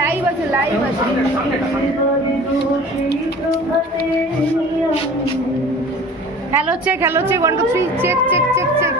Live আছে live আছে। Hello check 1 2 3 check check check check.